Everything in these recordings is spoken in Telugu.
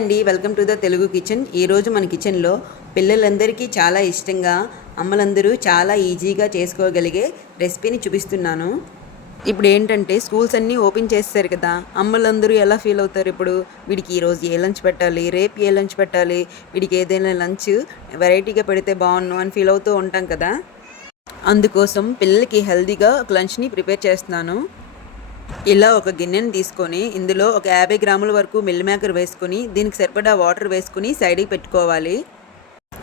అండి welcome to the Telugu kitchen. ఈరోజు మన కిచెన్లో పిల్లలందరికీ చాలా ఇష్టంగా అమ్మలందరూ చాలా ఈజీగా చేసుకోగలిగే రెసిపీని చూపిస్తున్నాను. ఇప్పుడు ఏంటంటే స్కూల్స్ అన్నీ ఓపెన్ చేస్తారు కదా అమ్మలందరూ ఎలా ఫీల్ అవుతారు ఇప్పుడు? వీడికి ఈరోజు ఏ లంచ్ పెట్టాలి? రేపు ఏ లంచ్ పెట్టాలి? వీడికి ఏదైనా లంచ్ వెరైటీగా పెడితే బాగుండు అని ఫీల్ అవుతూ ఉంటాం కదా. అందుకోసం పిల్లలకి హెల్దీగా ఒక లంచ్ని ప్రిపేర్ చేస్తున్నాను. ఇలా ఒక గిన్నెను తీసుకొని ఇందులో ఒక యాభై గ్రాముల వరకు మిల్ మేకర్ వేసుకొని దీనికి సరిపడా వాటర్ వేసుకుని సైడ్కి పెట్టుకోవాలి.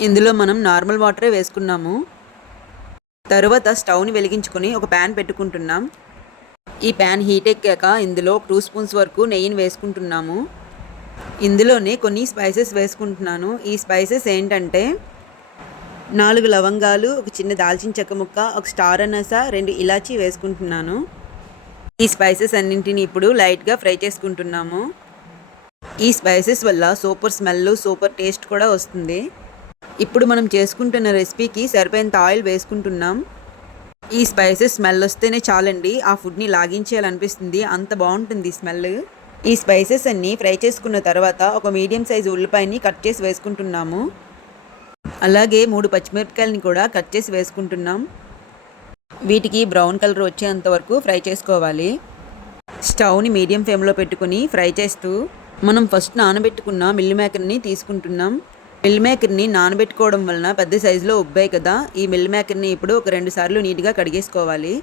ఇందులో మనం నార్మల్ వాటరే వేసుకున్నాము. తరువాత స్టవ్ని వెలిగించుకొని ఒక ప్యాన్ పెట్టుకుంటున్నాం. ఈ ప్యాన్ హీట్ ఎక్కాక ఇందులో టూ స్పూన్స్ వరకు నెయ్యిని వేసుకుంటున్నాము. ఇందులోనే కొన్ని స్పైసెస్ వేసుకుంటున్నాను. ఈ స్పైసెస్ ఏంటంటే నాలుగు లవంగాలు ఒక చిన్న దాల్చిన చెక్క ముక్క ఒక స్టార్ అనస రెండు ఇలాచీ వేసుకుంటున్నాను. ఈ స్పైసెస్ అన్నింటిని ఇప్పుడు లైట్గా ఫ్రై చేసుకుంటున్నాము. ఈ స్పైసెస్ వల్ల సూపర్ స్మెల్ సూపర్ టేస్ట్ కూడా వస్తుంది. ఇప్పుడు మనం చేసుకుంటున్న రెసిపీకి సరిపోయేంత ఆయిల్ వేసుకుంటున్నాం. ఈ స్పైసెస్ స్మెల్ వస్తేనే చాలండి. ఆ ఫుడ్ని లాగించేయాలనిపిస్తుంది. అంత బాగుంటుంది స్మెల్ ఈ స్పైసెస్ అన్నీ ఫ్రై చేసుకున్న తర్వాత ఒక మీడియం సైజు ఉల్లిపాయని కట్ చేసి వేసుకుంటున్నాము. అలాగే మూడు పచ్చిమిరపకాయలని కూడా కట్ చేసి వేసుకుంటున్నాం. వీటికి బ్రౌన్ కలర్ వచ్చేంత వరకు ఫ్రై చేసుకోవాలి. స్టవ్ని మీడియం ఫ్లేమ్లో పెట్టుకుని ఫ్రై చేస్తూ మనం ఫస్ట్ నానబెట్టుకున్న మిల్లు మేకర్ని తీసుకుంటున్నాం. మిల్ మేకర్ని నానబెట్టుకోవడం వలన పెద్ద సైజులో ఉబ్బాయి కదా. ఈ మిల్ మేకర్ని ఇప్పుడు ఒక రెండు సార్లు నీట్గా కడిగేసుకోవాలి.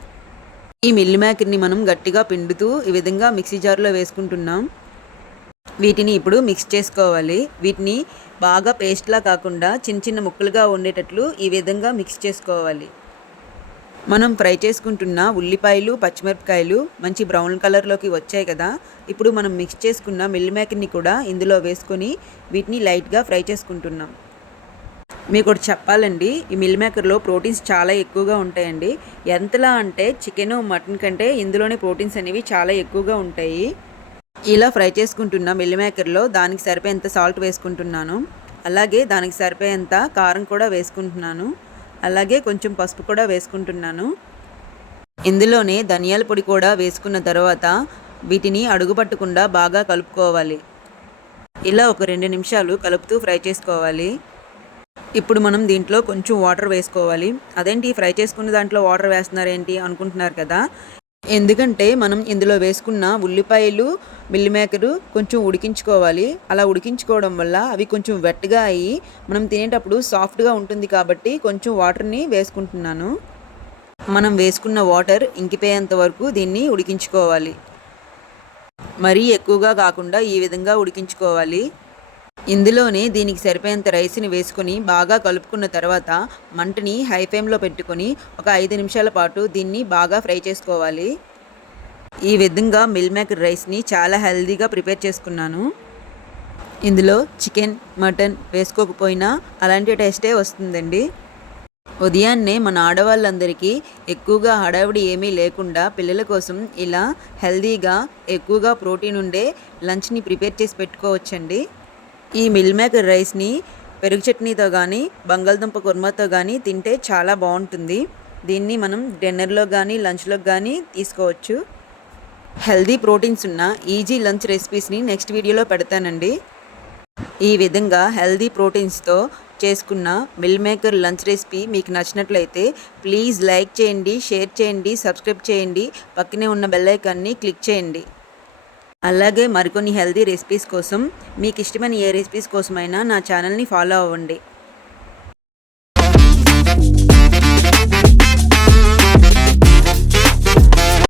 ఈ మిల్ మేకర్ని మనం గట్టిగా పిండుతూ ఈ విధంగా మిక్సీ జార్లో వేసుకుంటున్నాం. వీటిని ఇప్పుడు మిక్స్ చేసుకోవాలి. వీటిని బాగా పేస్ట్లా కాకుండా చిన్న చిన్న ముక్కలుగా ఉండేటట్లు ఈ విధంగా మిక్స్ చేసుకోవాలి. మనం ఫ్రై చేసుకుంటున్న ఉల్లిపాయలు పచ్చిమిరపకాయలు మంచి బ్రౌన్ కలర్లోకి వచ్చాయి కదా. ఇప్పుడు మనం మిక్స్ చేసుకున్న మిల్ మేకర్ని కూడా ఇందులో వేసుకొని వీటిని లైట్గా ఫ్రై చేసుకుంటున్నాం. మీకు ఒకటి చెప్పాలండి ఈ మిల్ మేకర్లో ప్రోటీన్స్ చాలా ఎక్కువగా ఉంటాయండి. ఎంతలా అంటే చికెన్ మటన్ కంటే ఇందులోనే ప్రోటీన్స్ అనేవి చాలా ఎక్కువగా ఉంటాయి. ఇలా ఫ్రై చేసుకుంటున్న మిల్ మేకర్లో దానికి సరిపోయేంత సాల్ట్ వేసుకుంటున్నాను. అలాగే దానికి సరిపోయేంత కారం కూడా వేసుకుంటున్నాను. అలాగే కొంచెం పసుపు కూడా వేసుకుంటున్నాను. ఇందులోనే ధనియాల పొడి కూడా వేసుకున్న తర్వాత వీటిని అడుగుపట్టకుండా బాగా కలుపుకోవాలి. ఇలా ఒక రెండు నిమిషాలు కలుపుతూ ఫ్రై చేసుకోవాలి. ఇప్పుడు మనం దీంట్లో కొంచెం వాటర్ వేసుకోవాలి. అదేంటి ఫ్రై చేసుకున్న దాంట్లో వాటర్ వేస్తున్నారేంటి అనుకుంటున్నారు కదా? ఎందుకంటే మనం ఇందులో వేసుకున్న ఉల్లిపాయలు మిల్లిమేకరు కొంచెం ఉడికించుకోవాలి. అలా ఉడికించుకోవడం వల్ల అవి కొంచెం వెట్గా అయ్యి మనం తినేటప్పుడు సాఫ్ట్గా ఉంటుంది కాబట్టి కొంచెం వాటర్ని వేసుకుంటున్నాను. మనం వేసుకున్న వాటర్ ఇంకిపోయేంత వరకు దీన్ని ఉడికించుకోవాలి. మరీ ఎక్కువగా కాకుండా ఈ విధంగా ఉడికించుకోవాలి. ఇందులోనే దీనికి సరిపోయేంత రైస్ని వేసుకొని బాగా కలుపుకున్న తర్వాత మంటని హై ఫ్లేమ్లో పెట్టుకొని ఒక ఐదు నిమిషాల పాటు దీన్ని బాగా ఫ్రై చేసుకోవాలి. ఈ విధంగా మిల్ మేకర్ రైస్ని చాలా హెల్దీగా ప్రిపేర్ చేసుకున్నాను. ఇందులో చికెన్ మటన్ వేసుకోకపోయినా అలాంటి టేస్టే వస్తుందండి. ఉదయాన్నే మన ఆడవాళ్ళందరికీ ఎక్కువగా హడావిడి ఏమీ లేకుండా పిల్లల కోసం ఇలా హెల్తీగా ఎక్కువగా ప్రోటీన్ ఉండే లంచ్ని ప్రిపేర్ చేసి పెట్టుకోవచ్చండి. ఈ మిల్ మేకర్ రైస్ని పెరుగు చట్నీతో కానీ బంగాళదుంప కుర్మాతో కానీ తింటే చాలా బాగుంటుంది. దీన్ని మనం డిన్నర్లో కానీ లంచ్లో కానీ తీసుకోవచ్చు. హెల్దీ ప్రోటీన్స్ ఉన్న ఈజీ లంచ్ రెసిపీస్ని నెక్స్ట్ వీడియోలో పెడతానండి. ఈ విధంగా హెల్దీ ప్రోటీన్స్తో చేసుకున్న మిల్ మేకర్ లంచ్ రెసిపీ మీకు నచ్చినట్లయితే ప్లీజ్ లైక్ చేయండి షేర్ చేయండి సబ్స్క్రైబ్ చేయండి. పక్కనే ఉన్న బెల్ ఐకాన్ని క్లిక్ చేయండి. అలాగే మరికొన్ని హెల్దీ రెసిపీస్ కోసం మీకు ఇష్టమైన ఏ రెసిపీస్ కోసమైనా నా ఛానల్ని ఫాలో అవ్వండి.